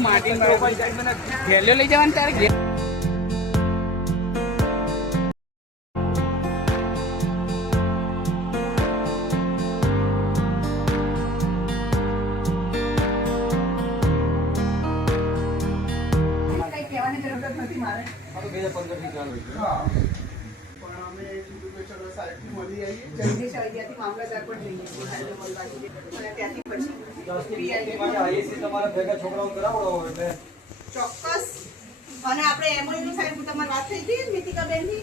માટી થેલીઓ લઈ જવાની તારે ચોક્કસ. અને આપણે એમઓયુ સાહેબ તમારી વાત થઈ હતી મિતિકાબેન ની.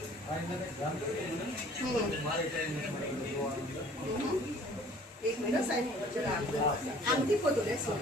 એક મિનિટ સાહેબ, આમથી પોતું લેશો.